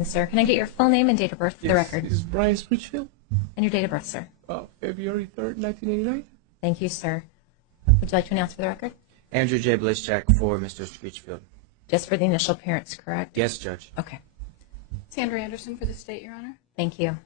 Sir, can I get your full name and date of birth for the record? This is Brian Scritchfield. And your date of birth, sir? February 3rd, 1989. Thank you, sir. Would you like to announce for the record? Andrew J. Bliszczak for Mr. Scritchfield. Just for the initial parents, correct? Yes, Judge. Okay. Sandra Anderson for the state, Your Honor. Thank you.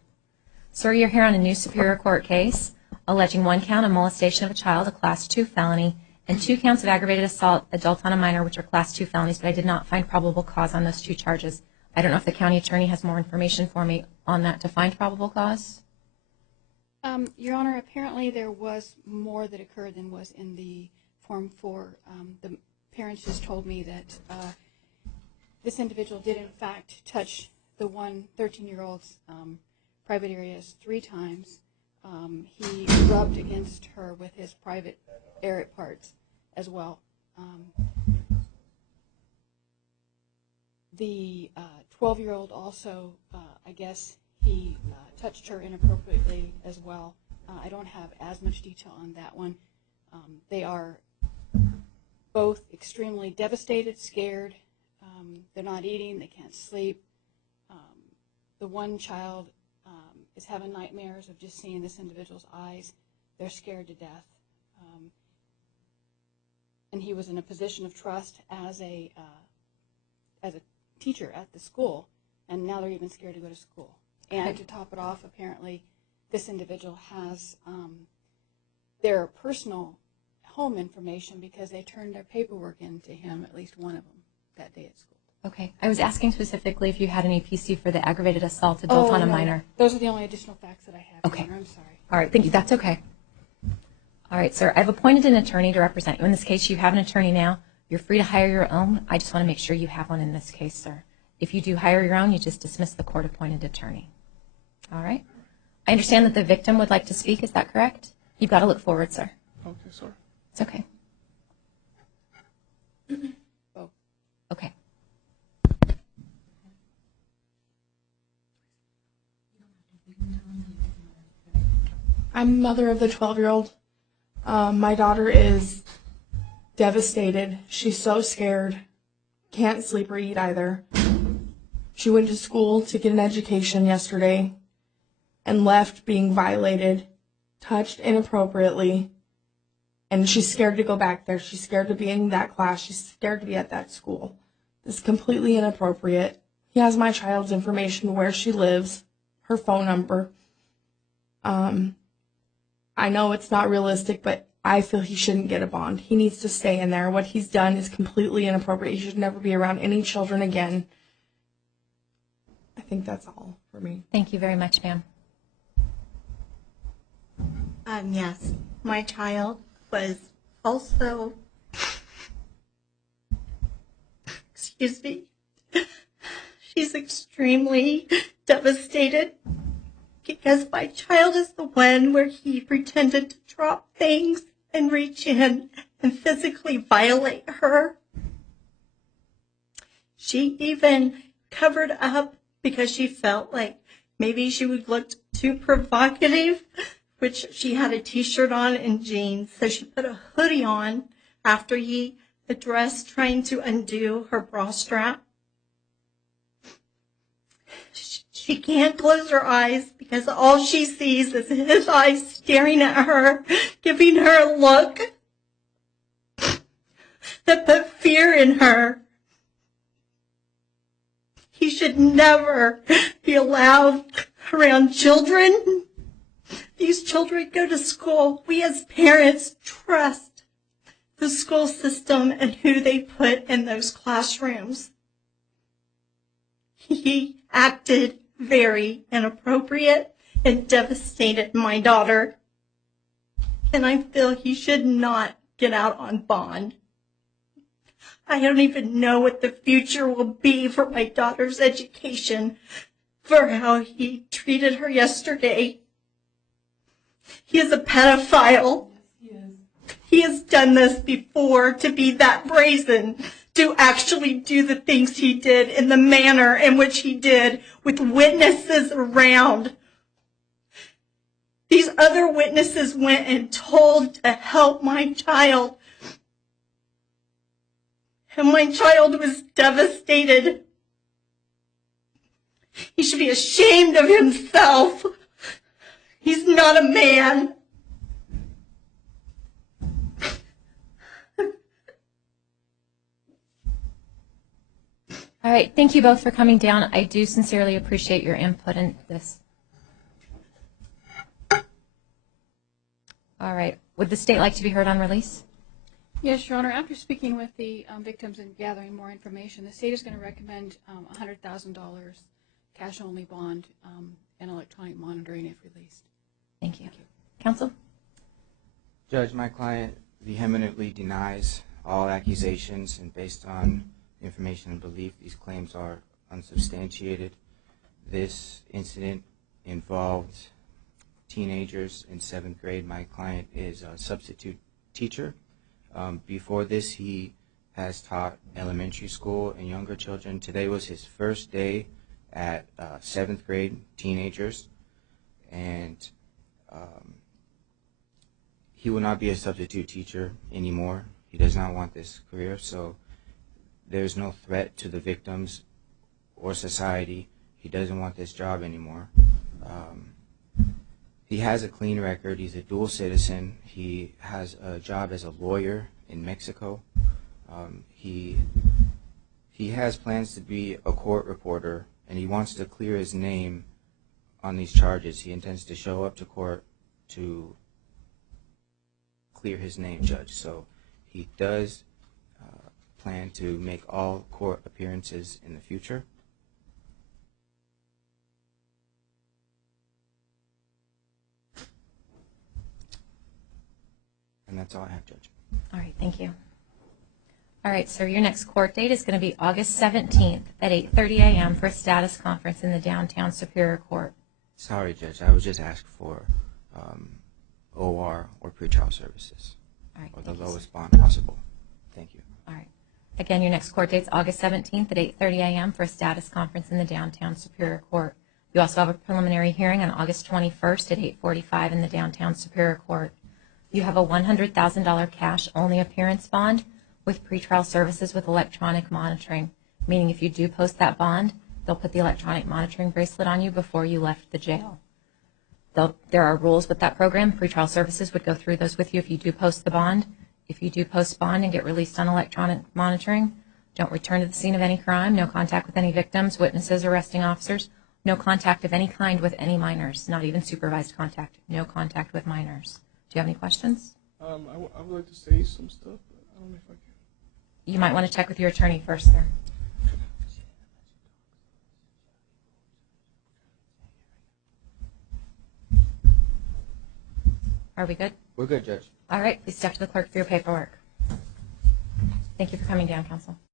Sir, you're here on a new Superior Court case alleging 1 count of molestation of a child, a Class 2 felony, and 2 counts of aggravated assault, adult on a minor, which are Class 2 felonies, but I did not find probable cause on those 2 charges. I don't know if the county attorney has more information for me on that to find probable cause. Your Honor, apparently there was more that occurred than was in the Form 4. The parents just told me that this individual did in fact touch the one 13-year-old's private areas 3 times. He rubbed against her with his private area parts as well. The 12-year-old also, I guess, he touched her inappropriately as well. I don't have as much detail on that one. They are both extremely devastated, scared. They're not eating, they can't sleep. The one child is having nightmares of just seeing this individual's eyes. They're scared to death. And he was in a position of trust as a teacher at the school, and now they're even scared to go to school. And to top it off, apparently this individual has their personal home information because they turned their paperwork in to him, at least one of them, that day at school. Okay. I was asking specifically if you had any PC for the aggravated assault, adult on a minor. Those are the only additional facts that I have. Okay. Your Honor. I'm sorry. All right. Thank you. That's okay. All right, sir. I've appointed an attorney to represent you. In this case, you have an attorney now. You're free to hire your own. I just want to make sure you have one in this case, sir. If you do hire your own, you just dismiss the court-appointed attorney. All right? I understand that the victim would like to speak. Is that correct? You've got to look forward, sir. Okay, sir. It's okay. Oh. Okay. I'm mother of the 12-year-old. My daughter is devastated. She's so scared. Can't sleep or eat either. She went to school to get an education yesterday and left being violated, touched inappropriately, and she's scared to go back there. She's scared to be in that class. She's scared to be at that school. This is completely inappropriate. He has my child's information, where she lives, her phone number. I know it's not realistic, but I feel he shouldn't get a bond. He needs to stay in there. What he's done is completely inappropriate. He should never be around any children again. I think that's all for me. Thank you very much, ma'am. Yes, my child was also, excuse me, she's extremely devastated because my child is the one where he pretended to drop things and reach in and physically violate her. She even covered up because she felt like maybe she would look too provocative, which she had a t-shirt on and jeans. So she put a hoodie on after he addressed trying to undo her bra strap. She can't close her eyes because all she sees is his eyes staring at her, giving her a look that put fear in her. He should never be allowed around children. These children go to school. We as parents trust the school system and who they put in those classrooms. He acted very inappropriate and devastated my daughter. And I feel he should not get out on bond. I don't even know what the future will be for my daughter's education, for how he treated her yesterday. He is a pedophile. He has done this before to be that brazen, to actually do the things he did in the manner in which he did with witnesses around. These other witnesses went and told to help my child. And my child was devastated. should be ashamed of himself. He's not a man. All right, thank you both for coming down. I do sincerely appreciate your input in this. All right, would the state like to be heard on release? Yes, Your Honor. After speaking with the victims and gathering more information, the state is going to recommend $100,000 cash-only bond and electronic monitoring if released. Thank you. Counsel? Judge, my client vehemently denies all accusations, and based on information and belief, these claims are unsubstantiated. This incident involved teenagers in 7th grade. My client is a substitute teacher. Before this, he has taught elementary school and younger children. Today was his first day at 7th grade teenagers, and he will not be a substitute teacher anymore. He does not want this career, so there's no threat to the victims or society. He doesn't want this job anymore. He has a clean record. He's a dual citizen. He has a job as a lawyer in Mexico. He has plans to be a court reporter, and he wants to clear his name on these charges. He intends to show up to court to clear his name, Judge. So he does plan to make all court appearances in the future. And that's all I have, Judge. All right, thank you. All right, sir, your next court date is going to be August 17th at 8:30 a.m. for a status conference in the downtown Superior Court. Sorry, Judge. I was just asked for OR or pretrial services, All right, or the thank you, sir. lowest bond possible. Thank you. All right. Again, your next court date is August 17th at 8:30 a.m. for a status conference in the downtown Superior Court. You also have a preliminary hearing on August 21st at 8:45 in the downtown Superior Court. You have a $100,000 cash-only appearance bond with pretrial services with electronic monitoring, meaning if you do post that bond, they'll put the electronic monitoring bracelet on you before you left the jail. There are rules with that program. Pretrial services would go through those with you if you do post the bond. If you do post bond and get released on electronic monitoring, don't return to the scene of any crime, no contact with any victims, witnesses, arresting officers, no contact of any kind with any minors, not even supervised contact, no contact with minors. Do you have any questions? I would like to say some stuff, but I don't know if I can. You might want to check with your attorney first, sir. Are we good? We're good, Judge. All right, please step to the clerk for your paperwork. Thank you for coming down, counsel.